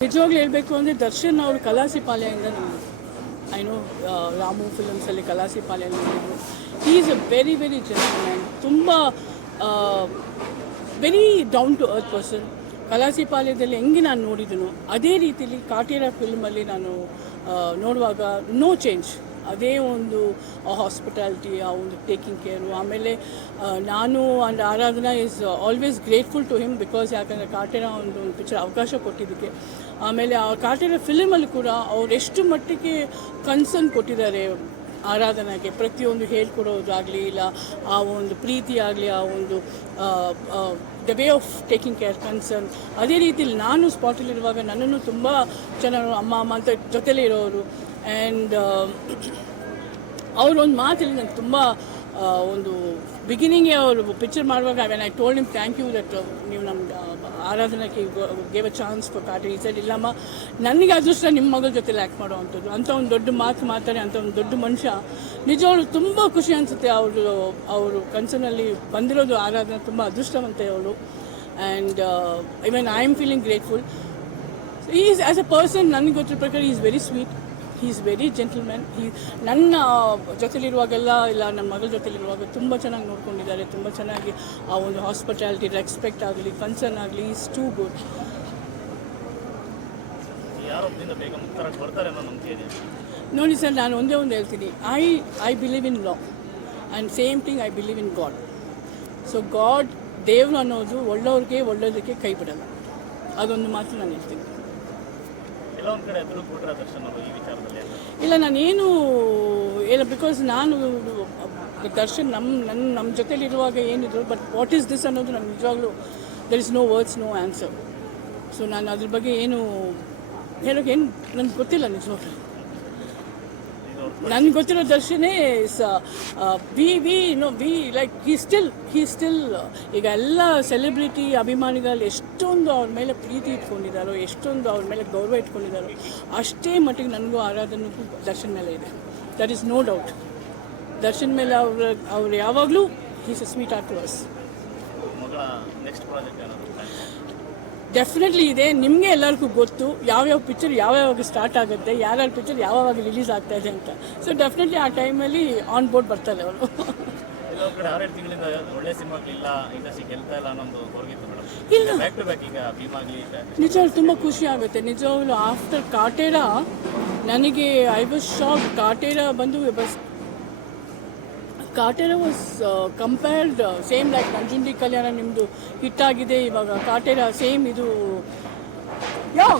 ನಿಜವಾಗ್ಲೂ ಹೇಳಬೇಕು ಅಂದರೆ ದರ್ಶನ್ ಅವರು ಕಲಾಸಿ ಪಾಳ್ಯದಿಂದ ನಾನು ಐ ನೋ ರಾಮು ಫಿಲಮ್ಸಲ್ಲಿ ಕಲಾಸಿ ಪಾಳ್ಯ ನೋಡಿದ್ರು he is a very very ಜನ ತುಂಬ very down to earth person Kalasi ಪಾಳ್ಯದಲ್ಲಿ ಹೆಂಗೆ ನಾನು ನೋಡಿದನು, ಅದೇ ರೀತಿಲಿ ಕಾಟೇರ ಫಿಲ್ಮಲ್ಲಿ ನಾನು ನೋಡುವಾಗ ನೋ ಚೇಂಜ್ ಅದೇ ಒಂದು ಹಾಸ್ಪಿಟಾಲಿಟಿ ಆ, ಒಂದು ಟೇಕಿಂಗ್ ಕೇರು ಆಮೇಲೆ ನಾನು and Aradhana is always grateful to him because ಯಾಕಂದರೆ ಕಾಟೇರ ಒಂದು ಪಿಕ್ಚರ್ ಅವಕಾಶ ಕೊಟ್ಟಿದ್ದಕ್ಕೆ. ಆಮೇಲೆ, ಆ ಕಾಟೇರ ಫಿಲಮಲ್ಲಿ ಕೂಡ ಅವ್ರು ಎಷ್ಟು ಮಟ್ಟಿಗೆ ಕನ್ಸರ್ನ್ ಕೊಟ್ಟಿದ್ದಾರೆ ಆರಾಧನೆಗೆ. ಪ್ರತಿಯೊಂದು ಹೇಳ್ಕೊಡೋದಾಗಲಿ, ಇಲ್ಲ, ಆ ಒಂದು ಪ್ರೀತಿ ಆಗಲಿ, ಆ ಒಂದು the way of taking care concern ಅದೇ ರೀತಿಲಿ ನಾನು ಸ್ಪಾಟಲ್ಲಿರುವಾಗ ನನ್ನನ್ನು ತುಂಬ ಜನರು, ಅಮ್ಮ ಅಮ್ಮ ಅಂತ ಜೊತೆಲೇ ಇರೋರು ಆ್ಯಂಡ್ ಅವ್ರ ಒಂದು ಮಾತಲ್ಲಿ ನಂಗೆ ತುಂಬ ಒಂದು ಬಿಗಿನಿಂಗೇ ಅವರು ಪಿಕ್ಚರ್ ಮಾಡುವಾಗ ವೆನ್ ಐ ಟೋಲ್ಡ್ ನಿಮ್ ಥ್ಯಾಂಕ್ ಯು ದಟ್ ನೀವು ನಮ್ಗೆ ಆರಾಧನೆಗೆ ಗೇವ್ ಅ ಚಾನ್ಸ್ ಫಾರ್ ಈ ಸೈಡ್ ಇಲ್ಲಮ್ಮ, ನನಗೆ ಅದೃಷ್ಟ ನಿಮ್ಮ ಮಗಳ ಜೊತೆ ಲ್ಯಾಕ್ ಮಾಡುವಂಥದ್ದು ಅಂಥ ಒಂದು ದೊಡ್ಡ ಮಾತು ಮಾತಾಡಿ ಅಂಥ ಒಂದು ದೊಡ್ಡ ಮನುಷ್ಯ ನಿಜವಾಗ್ಲೂ ತುಂಬ ಖುಷಿ ಅನಿಸುತ್ತೆ ಅವರು ಅವರು ಕನಸಿನಲ್ಲಿ ಬಂದಿರೋದು ಆರಾಧನೆ ತುಂಬ ಅದೃಷ್ಟವಂತೆ ಅವಳು and even I am feeling grateful is as a person ನನಗೆ ಗೊತ್ತಿರೋ ಪ್ರಕಾರ is very sweet is very gentleman ಈ ನನ್ನ ಜೊತೆಲಿರುವಾಗೆಲ್ಲ ಇಲ್ಲ ನನ್ನ ಮಗಳ ಜೊತೆಲಿರುವಾಗ ತುಂಬ ಚೆನ್ನಾಗಿ ನೋಡ್ಕೊಂಡಿದ್ದಾರೆ. ತುಂಬ ಚೆನ್ನಾಗಿ ಆ ಒಂದು ಹಾಸ್ಪಿಟಾಲಿಟಿ ರೆಸ್ಪೆಕ್ಟ್ ಆಗಲಿ ಕನ್ಸರ್ನ್ ಆಗಲಿ ಈಸ್ ಟೂ ಗುಡ್ ನೋಡಿ ಸರ್ ನಾನು ಒಂದೇ ಒಂದು ಹೇಳ್ತೀನಿ. I I believe in law and same thing I believe in God so God ದೇವ್ರು ಅನ್ನೋದು ಒಳ್ಳೆಯವ್ರಿಗೆ ಒಳ್ಳೆಯದಕ್ಕೆ ಕೈ ಬಿಡಲ್ಲ. ಅದೊಂದು ಮಾತು ನಾನು ಹೇಳ್ತೀನಿ. ಕೆಲವೊಂದು ಕಡೆ ಎದುರು ಕೊಟ್ಟರೆ ದರ್ಶನ ಈ ವಿಚಾರದಲ್ಲಿ ಇಲ್ಲ ನಾನೇನು ಇಲ್ಲ ಬಿಕಾಸ್ ನಾನು ದರ್ಶನ್ ನಮ್ಮ ನನ್ನ ನಮ್ಮ ಜೊತೆಲಿರುವಾಗ ಏನಿದ್ರು ಬಟ್ ವಾಟ್ ಈಸ್ ದಿಸ್ ಅನ್ನೋದು ನಾನು ನಿಜವಾಗ್ಲೂ there is no words no answer so ನಾನು ಅದ್ರ ಬಗ್ಗೆ ಏನು ಹೇಳೋಕೆ ಏನು ನನಗೆ ಗೊತ್ತಿಲ್ಲ ನಿಜವಾಗ್ಲೂ. ನನಗೆ ಗೊತ್ತಿರೋ ದರ್ಶನೇ we we, no, we like he still he still ಈಗ ಎಲ್ಲ ಸೆಲೆಬ್ರಿಟಿ ಅಭಿಮಾನಿಗಳು ಎಷ್ಟೊಂದು ಅವ್ರ ಮೇಲೆ ಪ್ರೀತಿ ಇಟ್ಕೊಂಡಿದ್ದಾರೋ ಎಷ್ಟೊಂದು ಅವ್ರ ಮೇಲೆ ಗೌರವ ಇಟ್ಕೊಂಡಿದ್ದಾರೋ ಅಷ್ಟೇ ಮಟ್ಟಿಗೆ ನನಗೂ ಆರಾಧನೆಗೂ ದರ್ಶನ್ ಮೇಲೆ ಇದೆ. That is no doubt Darshan ಮೇಲೆ ಅವ್ರ, ಅವ್ರು ಯಾವಾಗಲೂ he's a sweet are to us definitely ಇದೆ. ನಿಮಗೆ ಎಲ್ಲರಿಗೂ ಗೊತ್ತು ಯಾವ್ಯಾವ ಪಿಕ್ಚರ್ ಯಾವ್ಯಾವಾಗ ಸ್ಟಾರ್ಟ್ ಆಗುತ್ತೆ ಯಾರ್ಯಾರ ಪಿಕ್ಚರ್ ಯಾವಾಗ ರಿಲೀಸ್ ಆಗ್ತಾ ಇದೆ ಅಂತ. ಸೊ ಡೆಫಿನೆಟ್ಲಿ ಆ ಟೈಮಲ್ಲಿ ಆನ್ ಬೋರ್ಡ್ ಬರ್ತಾರೆ ಅವರು. ಇಲ್ಲ ನಿಜ ತುಂಬ ಖುಷಿ ಆಗುತ್ತೆ. ನಿಜವಾಗ್ಲು ಆಫ್ಟರ್ ಕಾಟೇರ ನನಗೆ ಐ ವಾಸ್ ಶಾಕ್ ಕಾಟೇರ ಬಂದು bus Kaatera was compared same like Nanjundi Kalyana ನಿಮ್ಮದು ಆಗಿದೆ ಇವಾಗ. ಕಾಟೇರ ಸೇಮ್ ಇದು. ಯಾವ